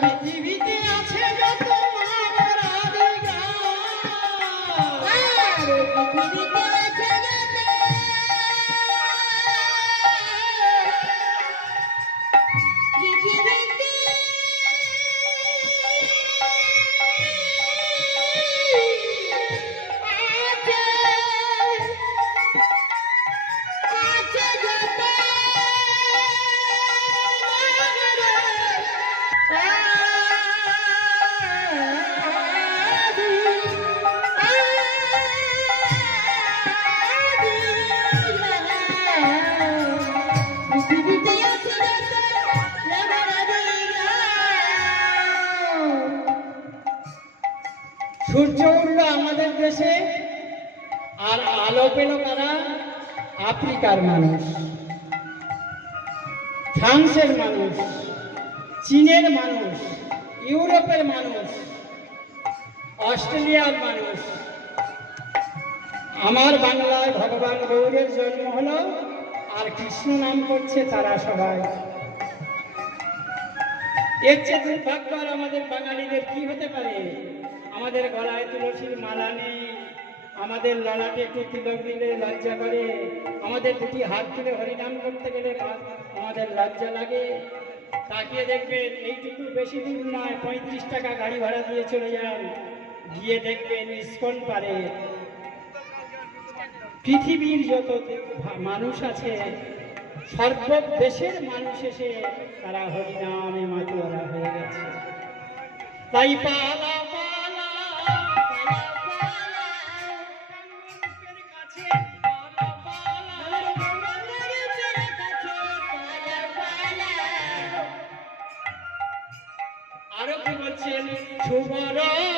18 ans. সূর্য উঠল আমাদের দেশে, আর আলো পেল কারা? আফ্রিকার মানুষ, ফ্রান্সের মানুষ, চীনের মানুষ, ইউরোপের মানুষ, অস্ট্রেলিয়ার মানুষ। আমার বাংলায় ভগবান গৌরের জন্ম হলো, আর কৃষ্ণ নাম করছে তারা সবাই। এর চেয়ে দুর্ভাগ্য আর আমাদের বাঙালিদের কি হতে পারে? আমাদের গলায় তুলসীর মালা নেই। আমাদের ললাটে একটু তিলক দিলে লজ্জা করে। আমাদের দুটি হাত তুলে হরিনাম করতে গেলে আমাদের লজ্জা লাগে। তাকিয়ে দেখবেন এইটুকু বেশি দূর নয়, পঁয়ত্রিশ টাকা গাড়ি ভাড়া দিয়ে চলে যান। গিয়ে দেখবেন ইস্কন পারে। পৃথিবীর যত মানুষ আছে সর্ব দেশের মানুষ এসে তারা হরিনামে মাতুয়ারা হয়ে গেছে। তাই পালা সুবর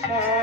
sad.